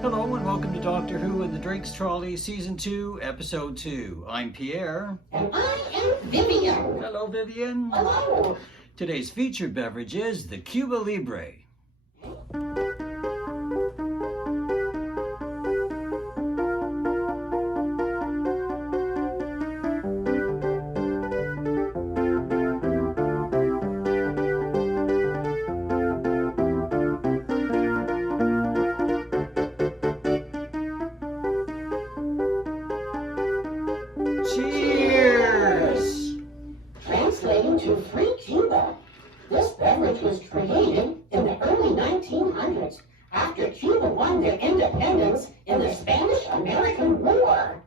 Hello and welcome to Doctor Who and the Drinks Trolley, Season 2, Episode 2. I'm Pierre. And I am Vivian. Hello, Vivian. Hello. Today's featured beverage is the Cuba Libre. Cheers! Translating to Free Cuba, this beverage was created in the early 1900s after Cuba won their independence in the Spanish-American War.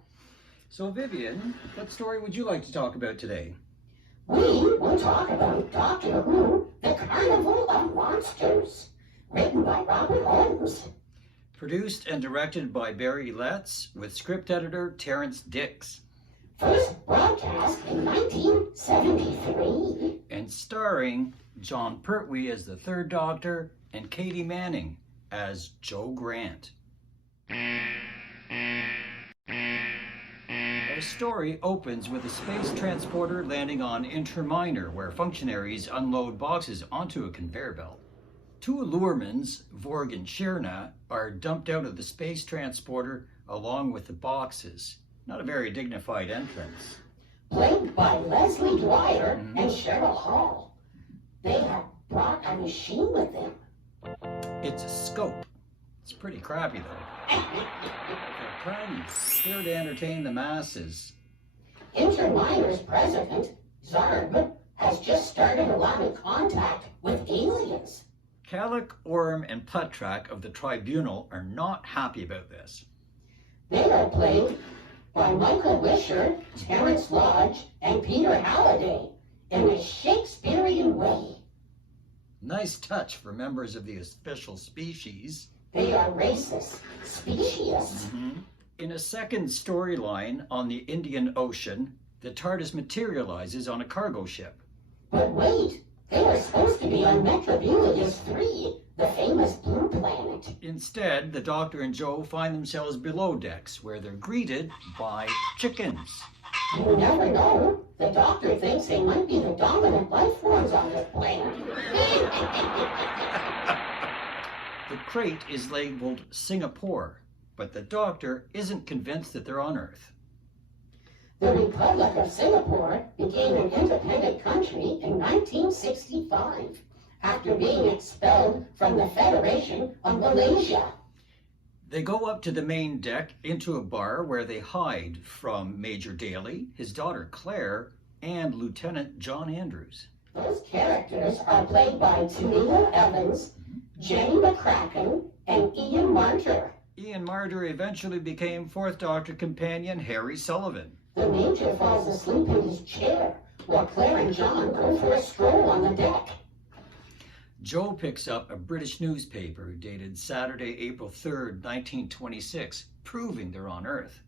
So, Vivian, what story would you like to talk about today? We will talk about Doctor Who, the Carnival of Monsters, written by Robert Holmes. Produced and directed by Barry Letts, with script editor Terrence Dix. First broadcast in 1973. And starring John Pertwee as the Third Doctor and Katie Manning as Joe Grant. Our story opens with a space transporter landing on Inter Minor, where functionaries unload boxes onto a conveyor belt. Two alluremans, Vorg and Shirna, are dumped out of the space transporter along with the boxes. Not a very dignified entrance. Played by Leslie Dwyer and Cheryl Hall. They have brought a machine with them. It's a scope. It's pretty crappy though. They're trying here to entertain the masses. Inter Minor's president, Zarb, has just started allowing contact with aliens. Kalik, Orm, and Putrak of the Tribunal are not happy about this. They are played by Michael Wisher, Terrence Lodge, and Peter Halliday in a Shakespearean way. Nice touch for members of the official species. They are racist, specious. In a second storyline on the Indian Ocean, the TARDIS materializes on a cargo ship. But wait, they were supposed to be on Metrobulius 3, the famous blue planet. Instead, the Doctor and Joe find themselves below decks, where they're greeted by chickens. You never know. The Doctor thinks they might be the dominant life forms on this planet. The crate is labeled Singapore, but the Doctor isn't convinced that they're on Earth. The Republic of Singapore became an independent country in 1965 after being expelled from the Federation of Malaysia. They go up to the main deck into a bar where they hide from Major Daly, his daughter Claire, and Lieutenant John Andrews. Those characters are played by Tamila Evans, Jenny McCracken, and Ian Martyr. Ian Martyr eventually became Fourth Doctor companion Harry Sullivan. The Major falls asleep in his chair while Claire and John go for a stroll on the deck. Joe picks up a British newspaper dated Saturday, April 3rd, 1926, proving they're on Earth.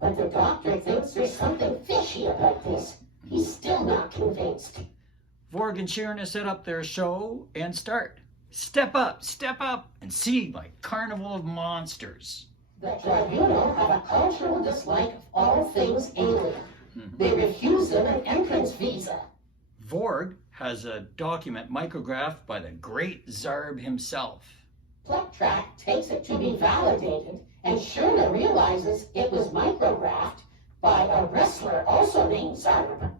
But the Doctor thinks there's something fishy about this. He's still not convinced. Vorg and Shirna set up their show and start. Step up, and see my Carnival of Monsters. The Tribunal have a cultural dislike of all things alien. They refuse them an entrance visa. Vorg has a document micrographed by the great Zarb himself. Putrak takes it to be validated, and Shirna realizes it was micrographed by a wrestler also named Zarb.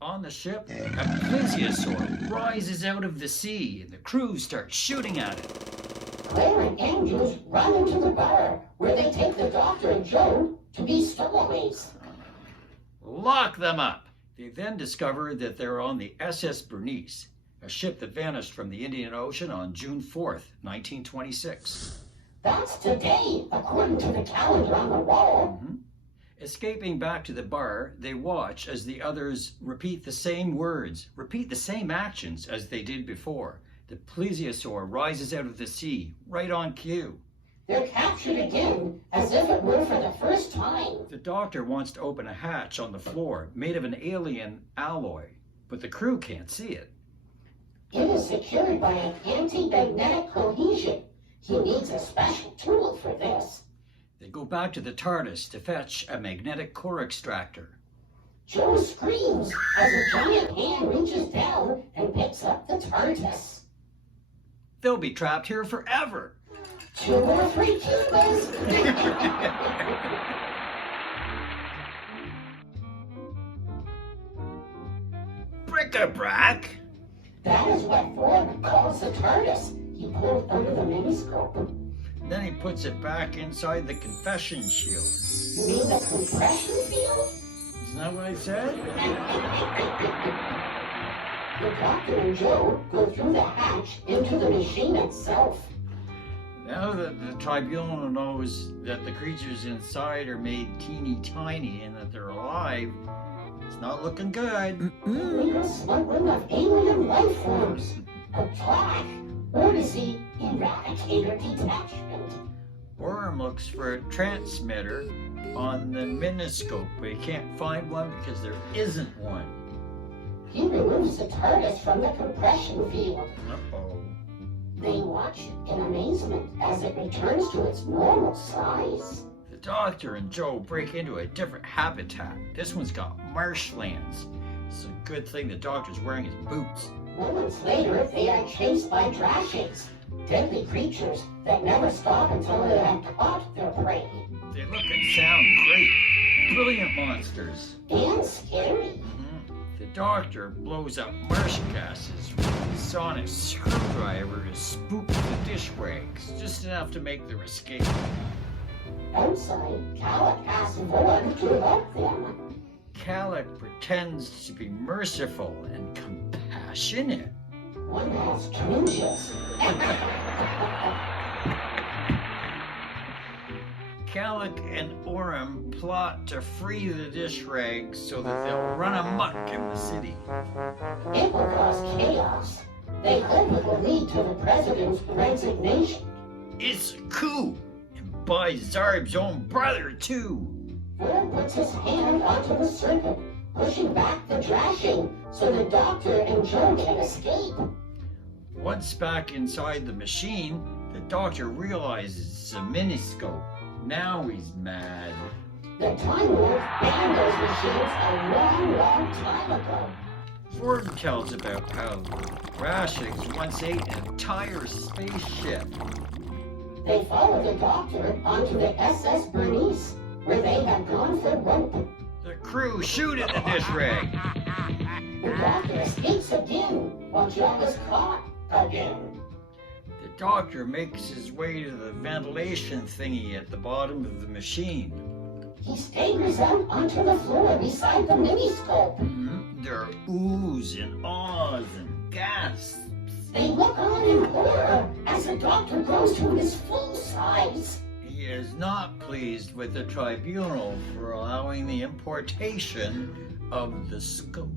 On the ship, a plesiosaur rises out of the sea, and the crew start shooting at it. Claire and Andrews run into the bar, where they take the Doctor and Joe to be stowaways. Lock them up! They then discover that they're on the SS Bernice, a ship that vanished from the Indian Ocean on June 4th, 1926. That's today, according to the calendar on the wall. Escaping back to the bar, they watch as the others repeat the same words, repeat the same actions as they did before. The plesiosaur rises out of the sea, right on cue. They're captured again, as if it were for the first time. The doctor wants to open a hatch on the floor made of an alien alloy, but the crew can't see it. It is secured by an anti-magnetic cohesion. He needs a special tool for this. They go back to the TARDIS to fetch a magnetic core extractor. Joe screams as a giant hand reaches down and picks up the TARDIS. They'll be trapped here forever. 2 or 3 Cubas. Bric-a-brac. That is what Ford calls the TARDIS. He pulled under the miniscope. Then he puts it back inside the confession shield. You mean the compression field? Isn't that what I said? The doctor and Joe go through the hatch into the machine itself. Now that the tribunal knows that the creatures inside are made teeny tiny and that they're alive, it's not looking good. Illegal smuggling of alien life forms. A plaque. Odyssey Eradicator Detachment. Orm looks for a transmitter on the miniscope, but he can't find one because there isn't one. He removes the TARDIS from the compression field. Uh-oh. They watch in amazement as it returns to its normal size. The doctor and Joe break into a different habitat. This one's got marshlands. It's a good thing the doctor's wearing his boots. Moments later, they are chased by drashings, deadly creatures that never stop until they have caught their prey. They look and sound great. Brilliant monsters. And scary. The doctor blows up marsh gases with a sonic screwdriver to spook the dish rags, just enough to make their escape. Outside, Calic asks Vaughn to help them. Calic pretends to be merciful and compassionate. One has twinges. Calic and Orem plot to free the dish rags so that they'll run amok in the city. It will cause chaos. They hope it will lead to the president's resignation. It's a coup, and by Zarb's own brother, too. Vaughn puts his hand onto the circuit, pushing back the drashing so the doctor and Joe can escape. Once back inside the machine, the doctor realizes it's a miniscope. Now he's mad. The Time Lord banned those machines a long, long time ago. Ford tells about how Rashix once ate an entire spaceship. They follow the doctor onto the SS Bernice, where they had gone for rope. The crew shoot at the dish rag. The doctor escapes again, while Joe is caught again. The doctor makes his way to the ventilation thingy at the bottom of the machine. He staggers out onto the floor beside the miniscope. There are oohs and ahs and gasps. They look on in horror as the doctor grows to his full size. He is not pleased with the tribunal for allowing the importation of the scope.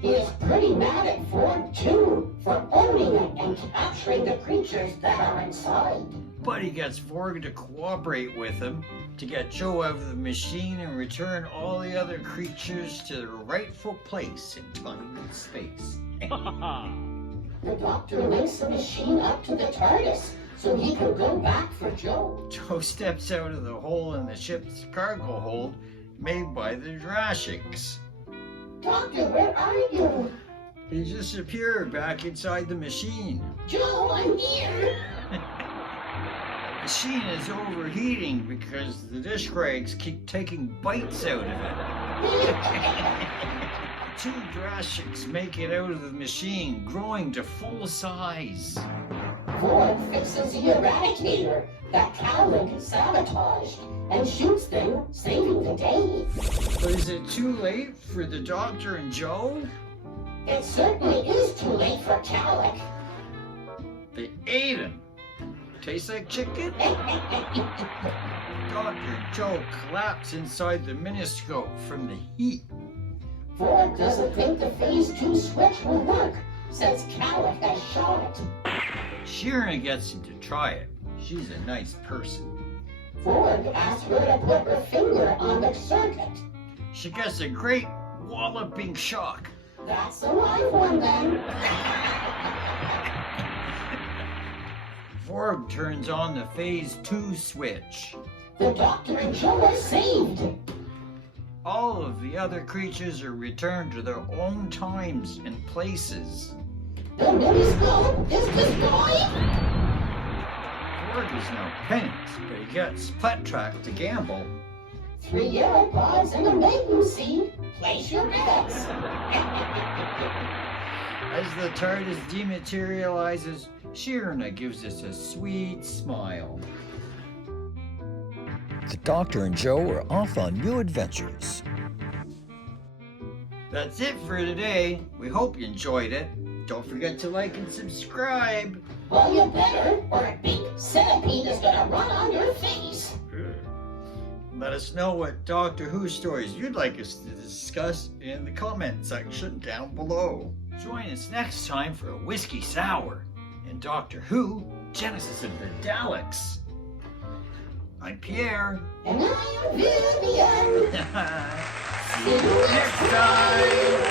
He is pretty mad at Ford, too, for owning it and capturing the creatures that are inside. But he gets Vorg to cooperate with him to get Joe out of the machine and return all the other creatures to their rightful place in time and space. The doctor links the machine up to the TARDIS so he can go back for Joe. Joe steps out of the hole in the ship's cargo hold made by the Drashix. Doctor, where are you? He disappeared back inside the machine. Joe, I'm here. The machine is overheating because the dish rags keep taking bites out of it. Two Drashix make it out of the machine, growing to full size. Ford fixes the Eradicator that Cowlick sabotaged and shoots them, saving the day. But is it too late for the doctor and Joe? It certainly is too late for Cowlick. They ate him. Tastes like chicken? Doctor and Joe collapse inside the miniscope from the heat. Ford doesn't think the Phase 2 switch will work since Cowlick has shot it. Sheeran gets him to try it. She's a nice person. Ford asked her to put her finger on the circuit. She gets a great walloping shock. That's a live one then. Ford turns on the phase 2 switch. The Dr. and Joe are saved. All of the other creatures are returned to their own times and places. The miniscope is destroyed. Ford is now penniless, but he gets Plettrack to gamble. 3 Aeropods and a maiden seed. Place your bets. As the TARDIS dematerializes, Shirna gives us a sweet smile. The Doctor and Joe are off on new adventures. That's it for today. We hope you enjoyed it. Don't forget to like and subscribe. Well, you better, or a big centipede is gonna run on your face. Let us know what Doctor Who stories you'd like us to discuss in the comment section down below. Join us next time for a whiskey sour in Doctor Who, Genesis of the Daleks. I'm Pierre. And I'm Vivian. See you next time.